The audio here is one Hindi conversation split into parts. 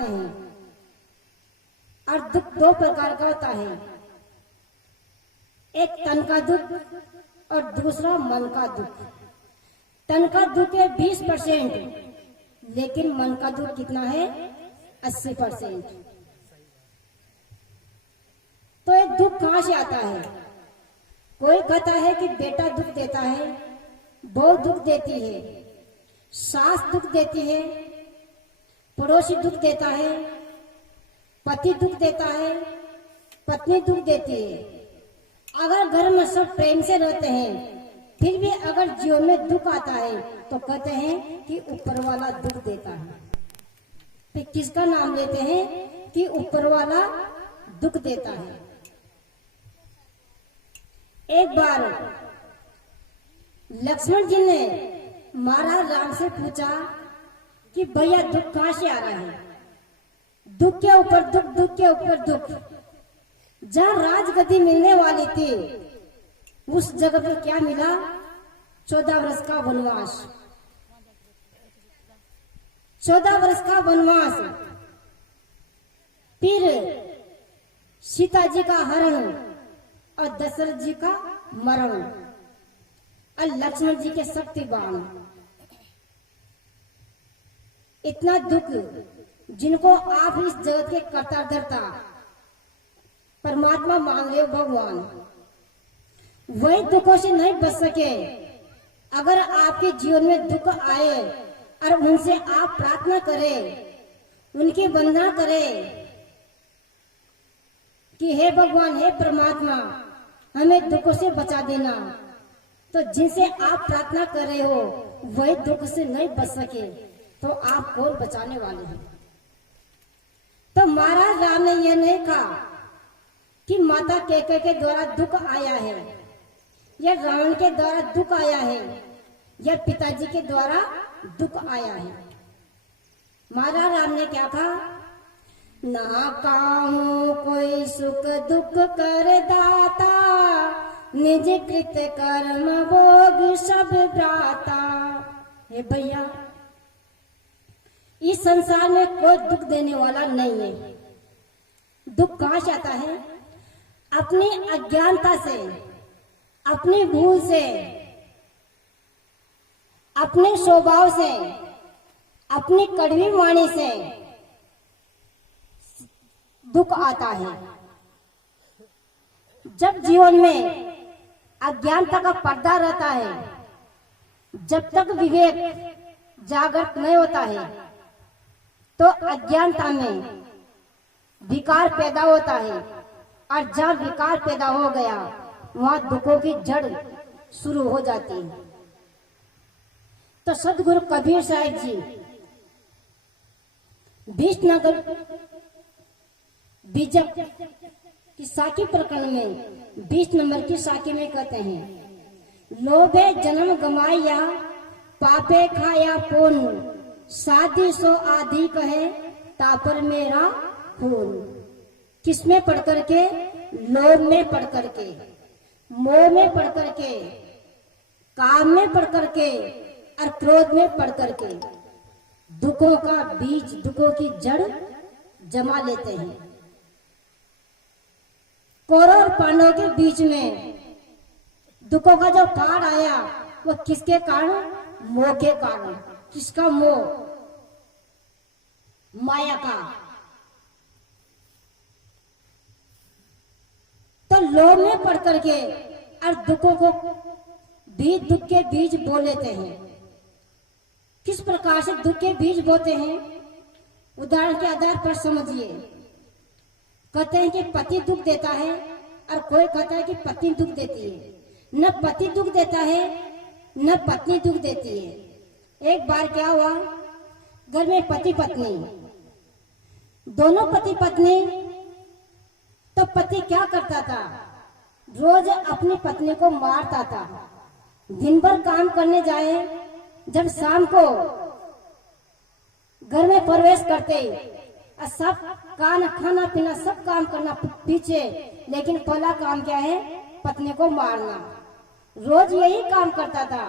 से हैं। और दुख दो प्रकार का होता है, एक तन का दुख और दूसरा मन का दुख। तन का दुख है 20%, लेकिन मन का दुख कितना है? 80%। तो ये दुख कहां से आता है? कोई कहता है कि बेटा दुख देता है, बहू दुख देती है, सास दुख देती है, पड़ोसी दुख देता है, पति दुख देता है, पत्नी दुख देती है। अगर घर में सब प्रेम से रहते हैं, फिर भी अगर जीवन में दुख आता है तो कहते हैं कि ऊपर वाला दुख देता है। फिर किसका नाम लेते हैं कि ऊपर वाला दुख देता है। एक बार लक्ष्मण जी ने महाराज राम से पूछा कि भैया दुख कहां से आ रहा है? दुख के ऊपर दुख, दुख के ऊपर दुख। जहां राजगद्दी मिलने वाली थी उस जगह पर क्या मिला? 14 वर्ष का वनवास। 14 वर्ष का वनवास, फिर सीता जी का हरण और दशरथ जी का मरण और लक्ष्मण जी के शक्ति बाण। इतना दुख जिनको आप इस जगत के कर्ता धर्ता परमात्मा मान ले भगवान, वही दुखों से नहीं बच सके। अगर आपके जीवन में दुख आए और उनसे आप प्रार्थना करें, उनकी वंदना करें कि हे भगवान, हे परमात्मा, हमें दुखों से बचा देना, तो जिनसे आप प्रार्थना कर रहे हो वही दुख से नहीं बच सके तो आप कौन बचाने वाले हैं? तो महाराज राम ने यह नहीं कहा कि माता कैकेयी के द्वारा दुख आया है, या रावण के द्वारा दुख आया है, या पिताजी के द्वारा दुख आया है। महाराज राम ने क्या कहा? ना काहू कोई सुख दुख कर दाता, निज कृत कर्म भोग सब भ्राता। हे भैया, इस संसार में कोई दुख देने वाला नहीं है। दुख कहां से आता है? अपनी अज्ञानता से, अपनी भूल से, अपने स्वभाव से, अपनी कड़वी वाणी से दुख आता है। जब जीवन में अज्ञानता का पर्दा रहता है, जब तक विवेक जागृत नहीं होता है, तो अज्ञानता में विकार पैदा होता है, और जब विकार पैदा हो गया वहां दुखों की जड़ शुरू हो जाती है। तो सदगुरु कबीर साहिब जी 20 नगर बीजक की साखी प्रकरण में 20 नंबर की साखी में कहते हैं, लोभे जन्म गमाया, पापे खाया पुन, साधी सो आदि कहे, तापर मेरा खून। किसमें पढ़ करके? लोभ में पढ़ करके, मोह में पढ़ करके, काम में पढ़ करके और क्रोध में पढ़ करके दुखों का बीज, दुखों की जड़ जमा लेते हैं। कौरव और पांडवों के बीच में दुखों का जो पहाड़ आया वो किसके कारण? मोह के कारण। किसका मोह? माया का। तो लोभ में पढ़ करके और दुखों को बीज, दुख के बीज बो लेते हैं। किस प्रकार से दुख के बीज बोते हैं? उदाहरण के आधार पर समझिए। कहते हैं कि पति दुख देता है और कोई कहता है कि पत्नी दुख देती है। न पति दुख देता है न पत्नी दुख देती है। एक बार क्या हुआ, घर में पति पत्नी, दोनों पति पत्नी। तो पति क्या करता था? रोज अपनी पत्नी को मारता था। दिन भर काम करने जाए, जब शाम को घर में प्रवेश करते सब खाना पीना सब काम करना पीछे, लेकिन पहला काम क्या है? पत्नी को मारना। रोज यही काम करता था।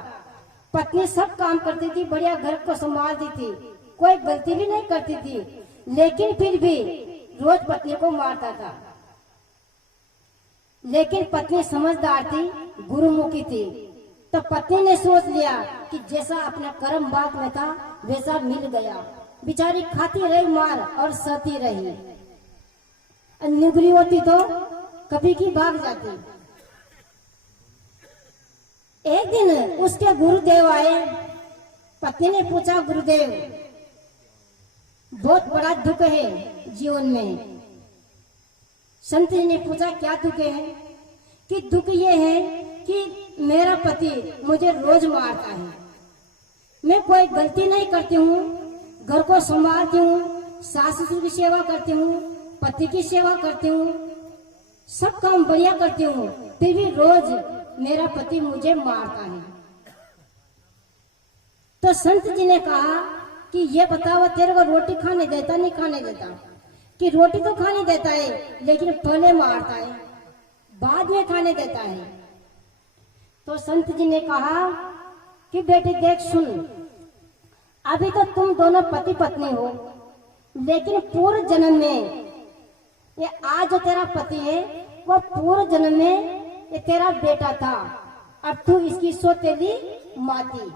पत्नी सब काम करती थी, बढ़िया घर को संभालती थी, कोई गलती भी नहीं करती थी, लेकिन फिर भी रोज पत्नी को मारता था। लेकिन पत्नी समझदार थी, गुरुमुखी थी, तो पत्नी ने सोच लिया कि जैसा अपना कर्म बाग में था वैसा मिल गया। बेचारी खाती रही मार और सहती रही। निगरी होती तो कभी की भाग जाती। एक दिन उसके गुरुदेव आए। पत्नी ने पूछा, गुरुदेव बहुत बड़ा दुख है जीवन में। संत जी ने पूछा, क्या दुख है? कि दुख ये है कि मेरा पति मुझे रोज मारता है। मैं कोई गलती नहीं करती हूँ, घर को संभालती हूँ, सास ससुर की सेवा करती हूँ, पति की सेवा करती हूँ, सब काम बढ़िया करती हूँ, फिर भी रोज मेरा पति मुझे मारता है। तो संत जी ने कहा कि ये बताओ, तेरे को रोटी खाने देता नहीं खाने देता? कि रोटी तो खाने देता है, लेकिन पहले मारता है, बाद में खाने देता है। तो संत जी ने कहा कि बेटे देख सुन, अभी तो तुम दोनों पति पत्नी हो, लेकिन पूर्व जन्म में ये आज जो तेरा पति है वो पूर्व जन्म में ये तेरा बेटा था। अब तू इसकी सौतेली माती।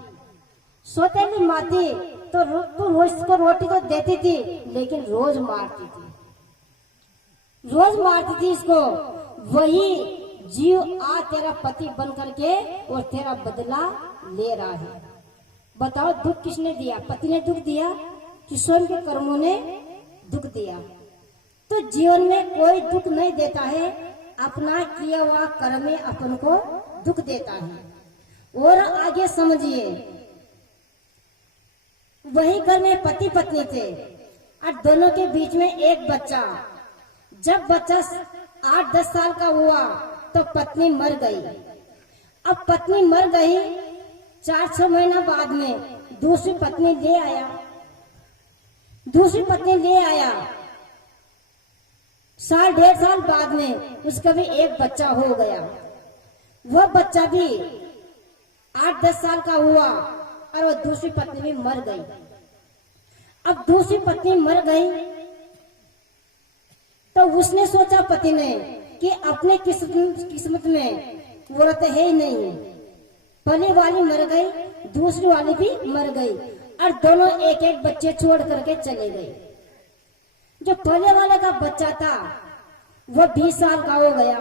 सौतेली माती तो तू रोज को रोटी तो देती थी, लेकिन रोज मारती थी, रोज मारती थी इसको। वही जीव आज तेरा पति बन करके और तेरा बदला ले रहा है। बताओ दुख किसने दिया? पति ने दुख दिया कि स्वयं के कर्मों ने दुख दिया? तो जीवन में कोई दुख नहीं देता है, अपना किया हुआ कर्म में अपन को दुख देता है। और आगे समझिए, वही घर में पति पत्नी थे और दोनों के बीच में एक बच्चा। जब बच्चा 8-10 साल का हुआ तो पत्नी मर गई। अब पत्नी मर गई, 4-6 महीना बाद में दूसरी पत्नी ले आया। दूसरी पत्नी ले आया, 1.5 साल बाद में उसका भी एक बच्चा हो गया। वह बच्चा भी 8-10 साल का हुआ और वो दूसरी पत्नी भी मर गई। अब दूसरी पत्नी मर गई तो उसने सोचा, पति ने, कि अपने किस्मत में औरत है ही नहीं। पहली वाली मर गई, दूसरी वाली भी मर गई और दोनों एक एक बच्चे छोड़ करके चले गए। जो पहले वाले का बच्चा था वो 20 साल का हो गया।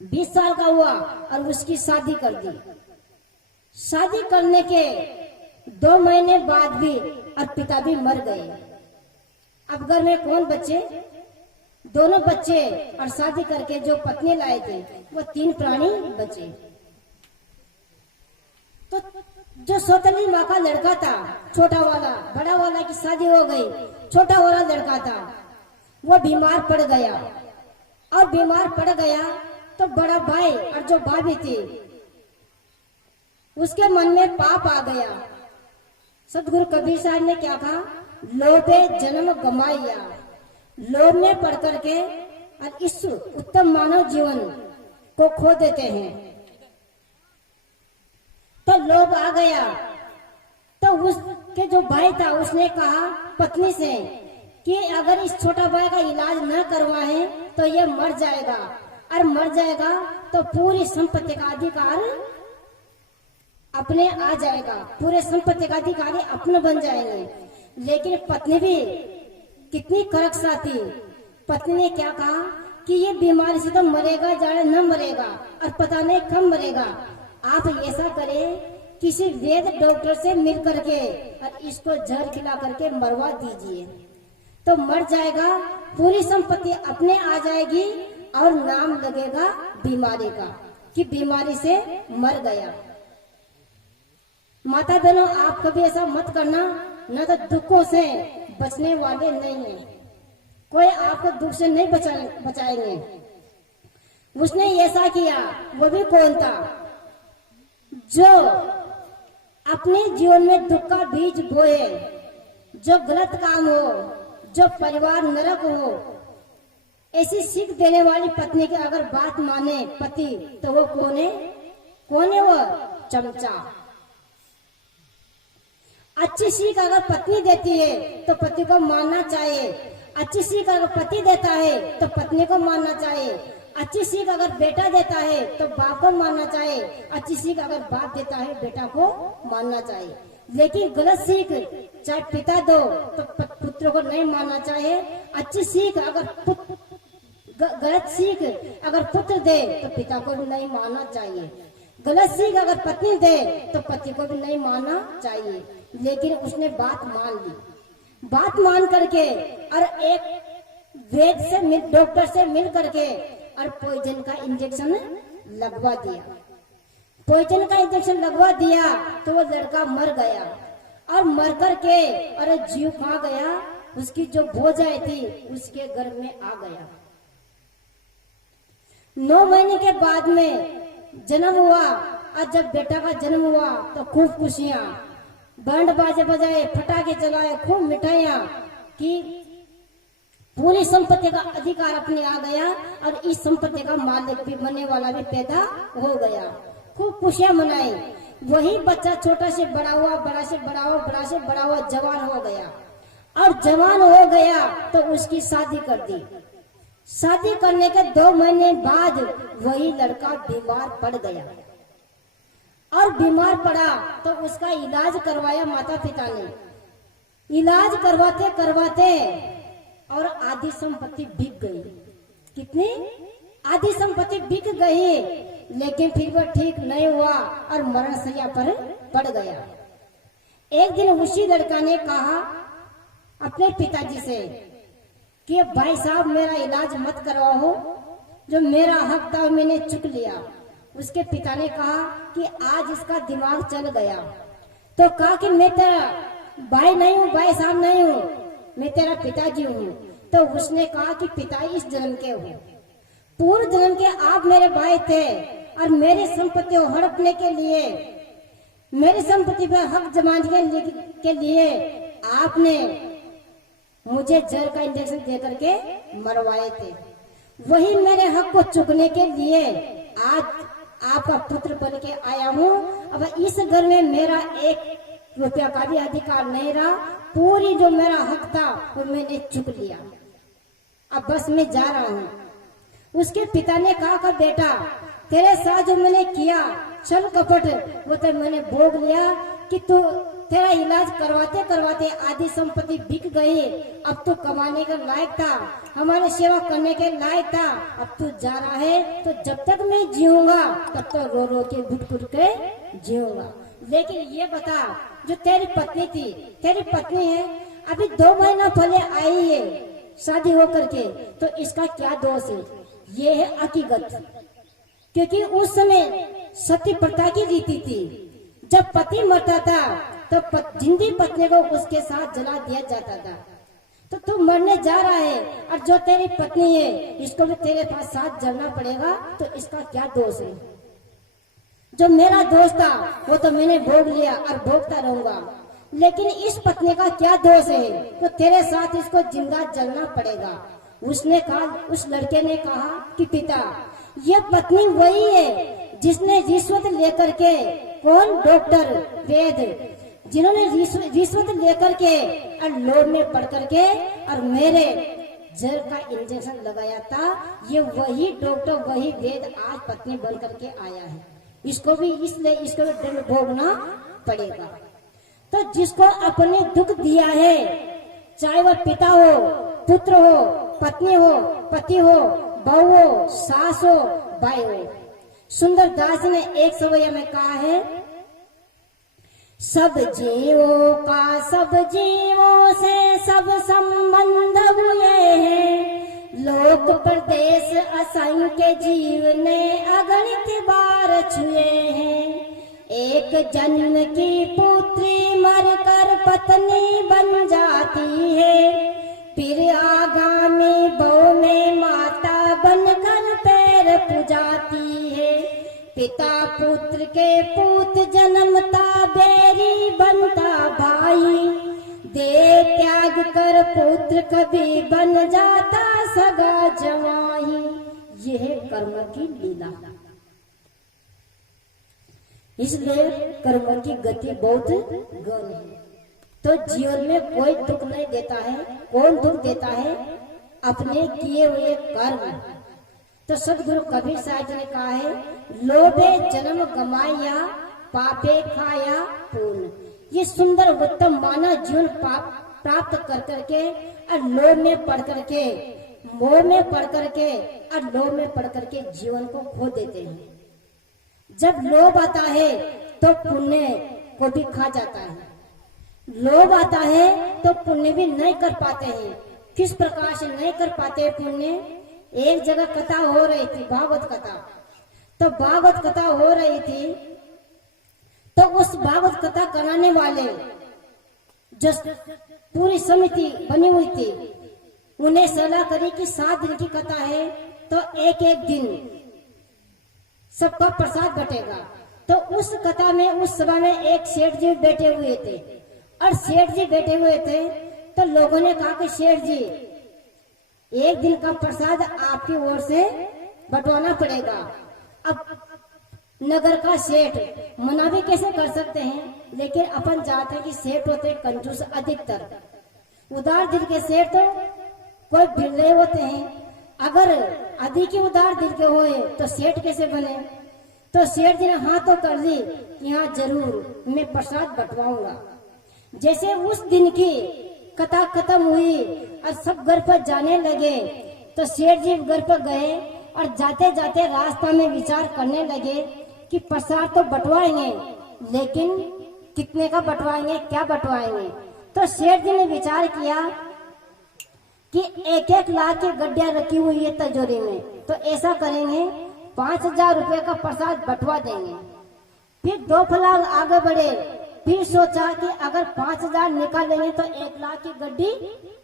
20 साल का हुआ और उसकी शादी कर दी। शादी करने के 2 महीने बाद भी और पिता भी मर गए। अब घर में कौन बचे? दोनों बच्चे और शादी करके जो पत्नी लाए थे वो 3 प्राणी बचे। तो जो सौतेली माँ का लड़का था, छोटा वाला, बड़ा वाला की शादी हो गई, छोटा वाला लड़का था वो बीमार पड़ गया। और बीमार पड़ गया तो बड़ा भाई और जो भाभी थी उसके मन में पाप आ गया। सतगुरु कबीर साहब ने क्या कहा? लोभे जन्म गमाया। लोभ में पड़ करके और इस उत्तम मानव जीवन को खो देते हैं। तो लोभ आ गया तो उसके जो भाई था उसने कहा पत्नी से कि अगर इस छोटा भाई का इलाज न करवाए तो ये मर जाएगा, और मर जाएगा तो पूरी संपत्ति का अधिकार अपने आ जाएगा, पूरे संपत्ति का अधिकारी अपने बन जाएंगे। लेकिन पत्नी भी कितनी कड़कसा थी। पत्नी ने क्या कहा कि ये बीमारी से तो मरेगा, जाने न मरेगा और पता नहीं कब मरेगा। आप ऐसा करें, किसी वेद डॉक्टर से मिल करके और इसको जहर खिला करके मरवा दीजिए तो मर जाएगा, पूरी संपत्ति अपने आ जाएगी और नाम लगेगा बीमारी का कि बीमारी से मर गया। माता बहनों, आप कभी ऐसा मत करना, न तो दुखों से बचने वाले नहीं है। कोई आपको दुख से नहीं बचाएंगे। उसने ऐसा किया, वो भी कौन था? जो अपने जीवन में दुख का बीज बोए, जो गलत काम हो, जो परिवार नरक हो, ऐसी सीख देने वाली पत्नी की अगर बात माने पति, तो वो कौन है? कौन है वो? चमचा। अच्छी सीख अगर पत्नी देती है तो पति को मानना चाहिए। अच्छी सीख अगर पति देता है तो पत्नी को मानना चाहिए। अच्छी सीख अगर बेटा देता है तो बाप को मानना चाहिए। अच्छी सीख अगर बाप देता है बेटा को मानना चाहिए। लेकिन गलत सीख चाहे पिता दो तो पुत्र को नहीं मानना चाहिए। अच्छी सीख अगर गलत सीख अगर पुत्र दे तो पिता को भी नहीं मानना चाहिए। गलत सीख अगर पत्नी दे तो पति को भी नहीं मानना चाहिए। लेकिन उसने बात मान ली। बात मान करके और एक वैद्य से डॉक्टर से मिल करके और पॉइजन का इंजेक्शन लगवा दिया। पॉइजन का इंजेक्शन लगवा दिया तो वो लड़का मर गया। और मर करके और जीव कहाँ गया? उसकी जो भोजाई थी उसके गर्भ में आ गया। 9 महीने के बाद में जन्म हुआ। और जब बेटा का जन्म हुआ तो खूब खुशियां, बैंड बाजे बजाए, पटाखे चलाए, खूब मिठाइयां कि पूरी संपत्ति का अधिकार अपने आ गया और इस संपत्ति का मालिक भी बनने वाला भी पैदा हो गया। खूब खुशियां मनाई। वही बच्चा छोटा से बड़ा हुआ, बड़ा से बड़ा हुआ, बड़ा से बड़ा हुआ, जवान हो गया। और जवान हो गया तो उसकी शादी कर दी। शादी करने के 2 महीने बाद वही लड़का बीमार पड़ गया। और बीमार पड़ा तो उसका इलाज करवाया माता पिता ने। इलाज करवाते करवाते और आधी संपत्ति बिक गई। कितनी? आधी संपत्ति बिक गई। लेकिन फिर वह ठीक नहीं हुआ और मरणशैया पर पड़ गया। एक दिन उसी लड़का ने कहा अपने पिताजी से कि भाई साहब मेरा इलाज मत करवाओ, जो मेरा हक था मैंने चुक लिया। उसके पिता ने कहा कि आज इसका दिमाग चल गया। तो कहा कि मैं तेरा भाई नहीं हूँ, भाई साहब नहीं हूँ, मैं तेरा पिताजी हूँ। तो उसने कहा कि पिता इस जन्म के हो, पूर्व जन्म के आप मेरे भाई थे और मेरी संपत्ति को हड़पने के लिए, मेरी संपत्ति पर हक जमाने के लिए आपने मुझे जहर का इंजेक्शन दे करके मरवाए थे। वही मेरे हक को चुकने के लिए आज आपका पुत्र बन के आया हूँ। अब इस घर में मेरा 1 रुपया का भी अधिकार नहीं रहा। पूरी जो मेरा हक था वो मैंने चुक लिया। अब बस मैं जा रहा हूँ। उसके पिता ने कहा कि बेटा तेरे साथ जो मैंने किया छल कपट वो तो मैंने भोग लिया कि तू तेरा इलाज करवाते करवाते आधी संपत्ति बिक गई। अब तू कमाने का लायक था, हमारी सेवा करने के लायक था। अब तू जा रहा है तो जब तक मैं जीऊंगा तब तक रो रो के घुट घुट के जीऊंगा। लेकिन ये बता, जो तेरी पत्नी थी, तेरी पत्नी है, अभी 2 महीना पहले आई है शादी होकर के, तो इसका क्या दोष है? ये है हकीकत। क्योंकि उस समय सती प्रथा की रीति थी। जब पति मरता था तो जिंदी पत्नी को उसके साथ जला दिया जाता था। तो तू मरने जा रहा है और जो तेरी पत्नी है इसको भी तेरे पास साथ जलना पड़ेगा, तो इसका क्या दोष है? जो मेरा दोष था वो तो मैंने भोग लिया और भोगता रहूंगा। लेकिन इस पत्नी का क्या दोष है? तो तेरे साथ इसको जिंदा जलना पड़ेगा। उसने कहा, उस लड़के ने कहा कि पिता ये पत्नी वही है जिसने रिश्वत लेकर के, कौन? डॉक्टर वैद्य, जिन्होंने रिश्वत लेकर के और लोभ में पड़ करके और मेरे जहर का इंजेक्शन लगाया था। ये वही डॉक्टर, वही वैद्य आज पत्नी बन करके आया है। इसको भी इसलिए इसको भी दंड भोगना पड़ेगा। तो जिसको अपने दुख दिया है, चाहे वह पिता हो, पुत्र हो, पत्नी हो, पति हो, बहू हो, सास हो, भाई हो। सुंदर दास ने एक सवैया में कहा है, सब जीवों का सब जीवों से सब संबंध हुए हैं। लोक प्रदेश असंख्य जीव ने अगणित बार छुए हैं। एक जन्म की पुत्री मरकर पत्नी बन जाती है, फिर आगामी भव में माता बनकर पैर पुजाती है। पिता पुत्र के पूत जन्मता बैरी बनता भाई, दे त्याग कर पुत्र कभी बन जाता सगा जवाई। यह है कर्म की लीला। इसलिए कर्म की गति बहुत गौर है। तो जीवन में कोई दुख नहीं देता है। कौन दुख देता है? अपने किए हुए कर्म। तो सदगुरु कबीर साहब जी ने कहा है, लोभे जन्म गमाया पापे खाया पूर्ण। ये सुंदर उत्तम मानव जीवन प्राप्त कर करके और लोभ में पड़ करके, मोह में पड़ करके और लोभ में पड़ करके जीवन को खो देते हैं। जब लोभ आता है तो पुण्य को भी खा जाता है। लोभ आता है तो पुण्य भी नहीं कर पाते हैं। किस प्रकार से नहीं कर पाते पुण्य? एक जगह कथा हो रही थी, भागवत कथा। तो भागवत कथा हो रही थी, तो उस भागवत कथा कराने वाले जो पूरी समिति बनी हुई थी, उन्हें सलाह करी कि 7 दिन की कथा है, तो एक एक दिन सबका प्रसाद बटेगा। तो उस कथा में, उस सभा में एक सेठ जी बैठे हुए थे, और सेठ जी बैठे हुए थे तो लोगों ने कहा कि सेठ जी, एक दिन का प्रसाद आपकी ओर से बंटवाना पड़ेगा। अब नगर का सेठ मना भी कैसे कर सकते हैं? लेकिन अपन जानते हैं कि सेठ होते कंजूस, अधिकतर उदार दिल के सेठ तो कोई बिरले होते हैं। अगर अधिक ही उदार दिल के होए तो सेठ कैसे बने? तो सेठ जी ने हाँ तो कर दी कि हाँ जरूर मैं प्रसाद बंटवाऊंगा। जैसे उस दिन की कथा खत्म हुई और सब घर पर जाने लगे, तो सेठ जी घर पर गए और जाते जाते रास्ता में विचार करने लगे कि प्रसाद तो बंटवाएंगे, लेकिन कितने का बंटवाएंगे, क्या बंटवाएंगे? तो सेठ जी ने विचार किया कि 1-1 लाख की गड्डियां रखी हुई है तिजोरी में, तो ऐसा करेंगे 5,000 रुपए का प्रसाद बंटवा देंगे। फिर 2 फलांग आगे बढ़े, फिर सोचा कि अगर 5,000 निकालेंगे तो 1 लाख की गड्डी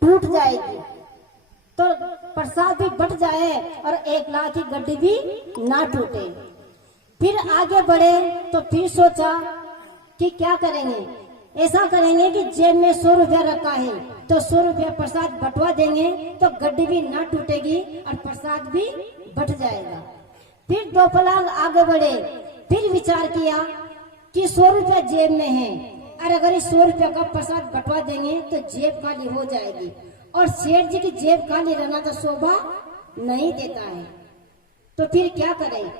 टूट जाएगी, तो प्रसाद भी बट जाए और 1 लाख की गड्डी भी ना टूटे। फिर आगे बढ़े तो फिर सोचा कि क्या करेंगे? ऐसा करेंगे कि जेब में 100 रुपया रखा है, तो 100 रुपया प्रसाद बंटवा देंगे, तो गड्डी भी ना टूटेगी और प्रसाद भी बट जाएगा। फिर 2 फलांग आगे बढ़े, फिर विचार किया कि 100 रुपया जेब में है, और अगर इस 100 रुपया का प्रसाद बंटवा देंगे तो जेब खाली हो जाएगी, और सेठ जी की जेब खाली रहना तो शोभा नहीं देता है। तो फिर क्या करें?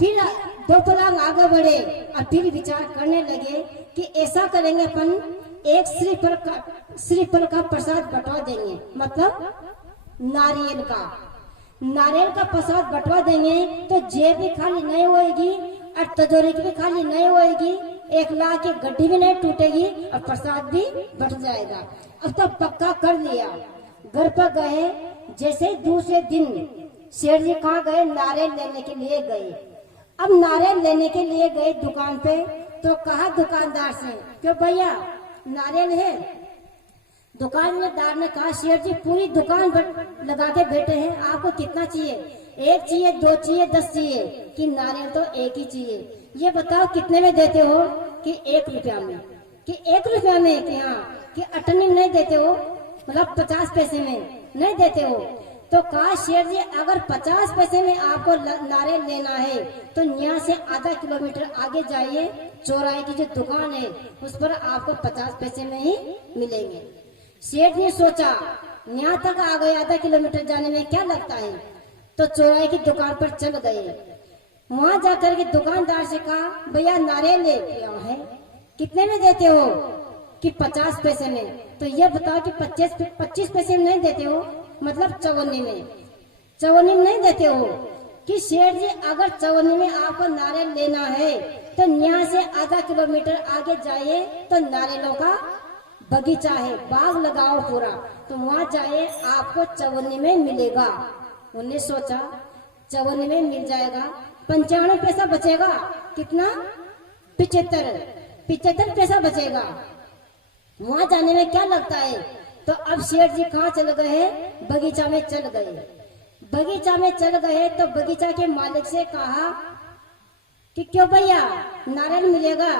फिर 2 फलांग आगे बढ़े और फिर विचार करने लगे कि ऐसा करेंगे, अपन एक श्रीफल का प्रसाद बंटवा देंगे, मतलब नारियल का प्रसाद बंटवा देंगे, तो जेब भी खाली नहीं होएगी और तिजोरी की भी खाली नहीं होएगी, 1 लाख की गड्डी भी नहीं टूटेगी और प्रसाद भी बट जाएगा। अब तो पक्का कर लिया। घर पर गए, जैसे दूसरे दिन सेठ जी कहाँ गए? नारियल लेने के लिए गए। अब नारियल लेने के लिए गए दुकान पे, तो कहा दुकानदार से, क्यों भैया नारियल है? दुकानदार ने कहा, सेठ जी पूरी दुकान लगा के बैठे हैं, आपको कितना चाहिए? 1 चाहिए, 2 चाहिए, 10 चाहिए? कि नारियल तो 1 ही चाहिए। ये बताओ कितने में देते हो? कि 1 रुपया में। कि 1 रुपया में? कि हाँ। कि अटनी नहीं देते हो, मतलब 50 पैसे में नहीं देते हो? तो कहा, शेर जी अगर 50 पैसे में आपको नारियल लेना है तो यहाँ से आधा किलोमीटर आगे जाइए, चौराहे की जो दुकान है उस पर आपको 50 पैसे में ही मिलेंगे। शेर ने सोचा यहाँ तक आ गए, आधा किलोमीटर जाने में क्या लगता है, तो चौराहे की दुकान पर चल गए। वहां जाकर के दुकानदार से कहा, भैया नारियल ले है, कितने में देते हो? कि 50 पैसे में। तो ये बताओ कि 25 पैसे में नहीं देते हो, मतलब 54 में। 54 में नहीं देते हो? कि शेठ जी अगर 54 में आपको नारियल लेना है तो यहाँ से आधा किलोमीटर आगे जाइए तो नारियलों का बगीचा है, बाग लगाओ पूरा, तो वहाँ जाइए आपको 54 में मिलेगा। उन्होंने सोचा 54 में मिल जाएगा, 95 पैसा बचेगा, कितना 75 पैसा बचेगा। वहां जाने में क्या लगता है। तो अब शेठ जी कहाँ चल गए? बगीचा में चल गए। बगीचा में चल गए तो बगीचा के मालिक से कहा कि क्यों भैया नारियल मिलेगा?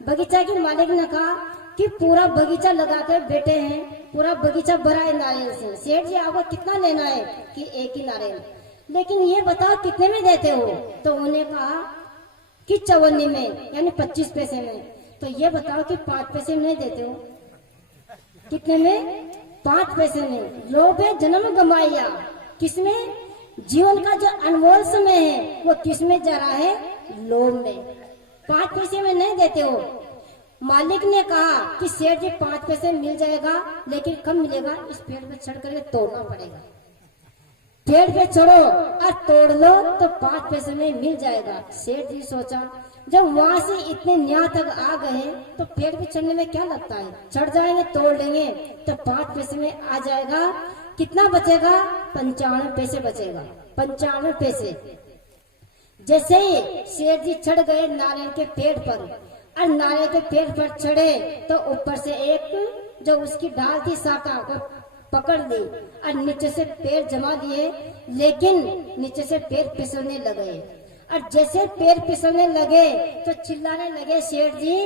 बगीचा के मालिक ने कहा कि पूरा बगीचा लगा कर बैठे हैं, पूरा बगीचा भरा है नारियल से, सेठ जी आपको कितना लेना है? कि 1 ही नारियल, लेकिन ये बताओ कितने में देते हो? तो उन्हें कहा कि 54 में, यानी 25 पैसे में। तो ये बताओ कि 5 पैसे में नहीं देते हो? कितने में? 5 पैसे में। लोभे जन्म गमाया, किसमें? जीवन का जो अनमोल समय है वो किसमें जा रहा है? लोभ में। 5 पैसे में नहीं देते हो। मालिक ने कहा कि सेठ जी 5 पैसे मिल जाएगा, लेकिन कब मिलेगा? इस पेड़ पे चढ़ करके तोड़ना पड़ेगा। पेड़ पे चढ़ो और तोड़ लो तो 5 पैसे में मिल जाएगा। सेठ जी सोचा, जब वहां से इतने न्याय तक आ गए तो पेड़ पे चढ़ने में क्या लगता है? चढ़ जाएंगे, तोड़ लेंगे तो 5 पैसे में आ जाएगा। कितना बचेगा? 95 पैसे बचेगा। 95 पैसे। जैसे ही सेठ जी चढ़ गए नारियल के पेड़ पर, और नारियल के पेड़ पर चढ़े तो ऊपर से एक जो उसकी डाल थी शाखा को पकड़ ली और नीचे से पैर जमा दिए, लेकिन नीचे से पैर फिसलने लगे। और जैसे पैर फिसलने लगे तो चिल्लाने लगे सेठ जी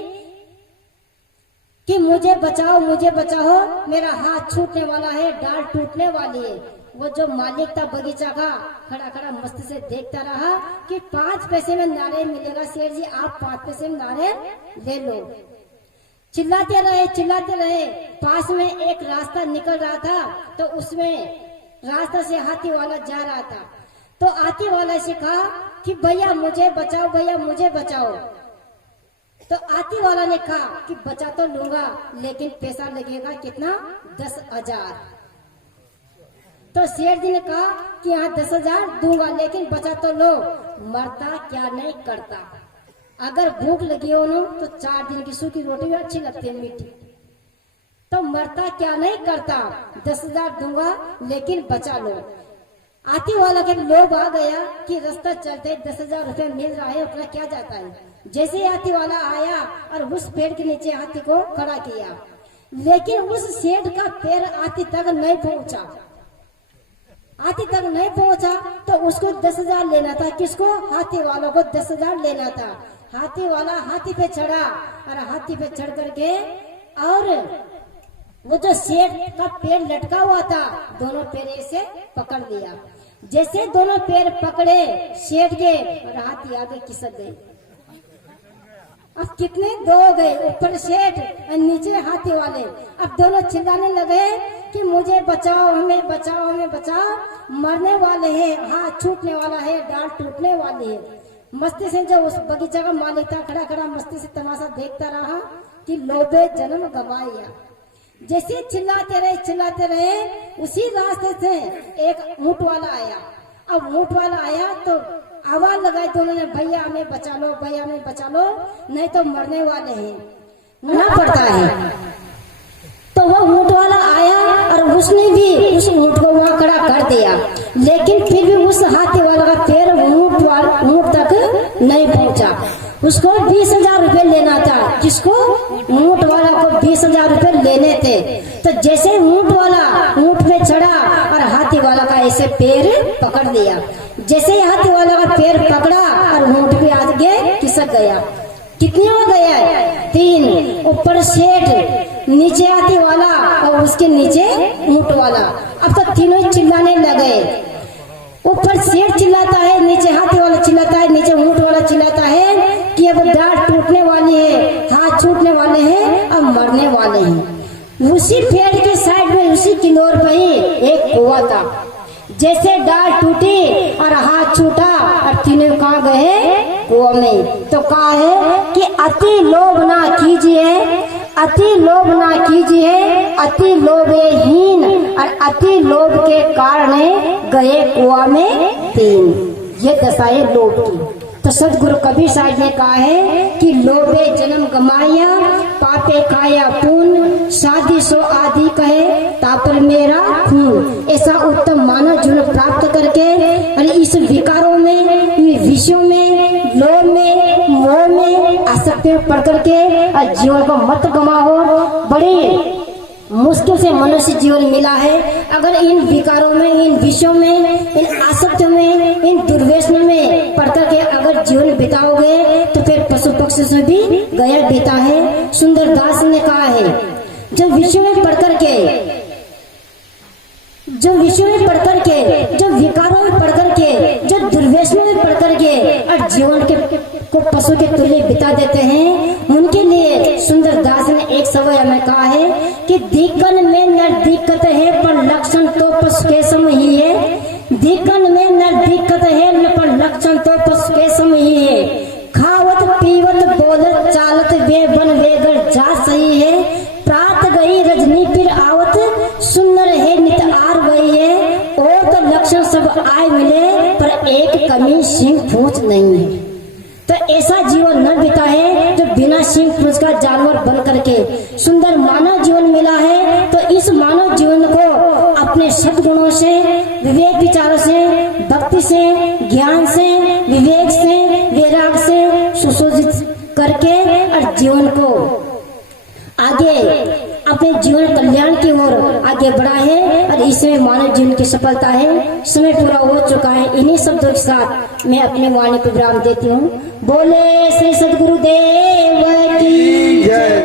कि मुझे बचाओ, मुझे बचाओ, मेरा हाथ छूटने वाला है, डाल टूटने वाली है। वो जो मालिक था बगीचा का, खड़ा खड़ा मस्ती से देखता रहा कि 5 पैसे में नारियल मिलेगा। सेठ जी आप 5 पैसे में नारियल ले लो। चिल्लाते रहे, चिल्लाते रहे। पास में एक रास्ता निकल रहा था, तो उसमें रास्ता से हाथी वाला जा रहा था। तो हाथी वाला से कहा कि भैया मुझे बचाओ, भैया मुझे बचाओ। तो हाथी वाला ने कहा कि बचा तो लूंगा, लेकिन पैसा लगेगा कितना? 10,000। तो सेठ जी ने कहा कि यहाँ 10,000 दूंगा, लेकिन बचा तो लो। मरता क्या नहीं करता। अगर भूख लगी हो ना तो 4 दिन की सूखी रोटी भी अच्छी लगती है, मीठी। तो मरता क्या नहीं करता। 10,000 दूंगा, लेकिन बचा लो। हाथी वाला के लोभ आ गया कि रास्ता चलते 10,000 रुपए मिल रहा है, उतना क्या जाता है। जैसे हाथी वाला आया और उस पेड़ के नीचे हाथी को खड़ा किया, लेकिन उस सेठ का पैर हाथी तक नहीं पहुंचा। हाथी तक नहीं पहुंचा तो उसको 10,000 लेना था। किसको? हाथी वालों को 10,000 लेना था। हाथी वाला हाथी पे चढ़ा और हाथी पे चढ़ करके और वो जो सेठ का पैर लटका हुआ था, दोनों पैर से पकड़ लिया। जैसे दोनों पैर पकड़े सेठ के, और हाथी आगे खिसक गए। अब कितने? 2 हो गए, ऊपर सेठ और नीचे हाथी वाले। अब दोनों चिल्लाने लगे कि मुझे बचाओ, हमें बचाओ, हमें बचाओ, मरने वाले हैं, हाथ छूटने वाला है, डाल टूटने वाली है। मस्ती से जो उस बगीचा का मालिक था खड़ा खड़ा मस्ती से तमाशा देखता रहा कि लोभे जन्म गवाया। जैसे चिल्लाते रहे, उसी रास्ते से एक ऊंट वाला आया। अब ऊंट वाला आया तो आवाज लगाई दोनों ने, भैया हमें बचा लो, भैया हमें बचा लो, नहीं तो मरने वाले हैं, मरना पड़ता है। तो वो ऊंट वाला आया और उसने भी उस ऊंट को वहां खड़ा कर दिया, लेकिन फिर भी उस हाथी वाला का पैर ऊंट तक नहीं पहुंचा। उसको 20,000 रुपए लेना था। किसको? ऊंट वाला को 20,000 रुपए लेने थे। तो जैसे ऊंट वाला ऊंट पे चढ़ा और हाथी वाला का ऐसे पैर पकड़ लिया। जैसे हाथी वाला का पैर पकड़ा और ऊंट भी आगे खिसक गया। कितने हो गया? 3। ऊपर सेठ, नीचे हाथी वाला और उसके नीचे ऊंट वाला। अब तो तीनों चिल्लाने लगे। ऊपर सेठ चिल्लाता है, नीचे हाथी वाला चिल्लाता है, नीचे ऊंट वाला चिल्लाता है कि अब डाल टूटने वाली है, हाथ छूटने वाले हैं, अब मरने वाले हैं। उसी पेड़ के साइड में, उसी किनारे पर ही एक कुआं था। जैसे डाल टूटी और हाथ छूटा और तीनों कहाँ गए? कुआं में। तो कहा है कि अति लोभ ना कीजिए, अति लोभ ना कीजिए, अति लोभहीन और अति लोभ के कारण गए कुआं में 3। ये दशाएं लोभ की। तो सदगुरु कबीर साहब ने कहा है कि लोभे जन्म गमाया, पापे खाया पुण्य, शादी सो आदि कहे तापर मेरा खून। ऐसा उत्तम मानव जीवन प्राप्त करके और इस विकारों में, विषयों में, लोभ में, मोह में, आसक्ति में पड़ करके और जीवन को मत गमाओ। बड़े मुश्किल से मनुष्य जीवन मिला है। अगर इन विकारों में, इन विषयों में, इन आसक्तियों में, इन दुर्व्यसनों में पढ़ करके अगर जीवन बिताओगे तो फिर पशु पक्षी से भी गया बीता है। सुंदर दास ने कहा है, जो विषयों में पढ़ करके, जो विषयों में पढ़ करके, जो विकारों में पढ़ करके, जो दुर्व्यसनों में पढ़ करके और जीवन के को पशु के तुल्य बिता देते हैं, उनके लिए सुंदर दास ने एक समय में कहा है कि दिक्कन में न दिक्कत है पर लक्षण तो पशु के सम ही है। दिक्कन में न दिक्कत है पर लक्षण तो पशु के सम ही है। खावत पीवत बोलत चालत वे बन वेगर जा सही है। प्रात गई रजनी फिर आवत सुंदर है नित आर वही है। और तो लक्षण सब आए मिले पर एक कमी सिंह पूछ नहीं है। तो ऐसा जीवन न बिता है जो बिना सिंह पूछ का जानवर बन करके सुंदर मानव जीवन मिला है। तो इस मानव जीवन को अपने सद्गुणों से, विवेक विचारों से, भक्ति से, ज्ञान से, विवेक से, वैराग से सुशोभित करके और जीवन को आगे अपने जीवन कल्याण की ओर आगे बढ़ा है। और इसमें मानव जीवन की सफलता है। समय पूरा हो चुका है। इन्हीं शब्दों के साथ मैं अपने वाणी को विराम देती हूँ। बोले श्री सद्गुरुदेव की जय।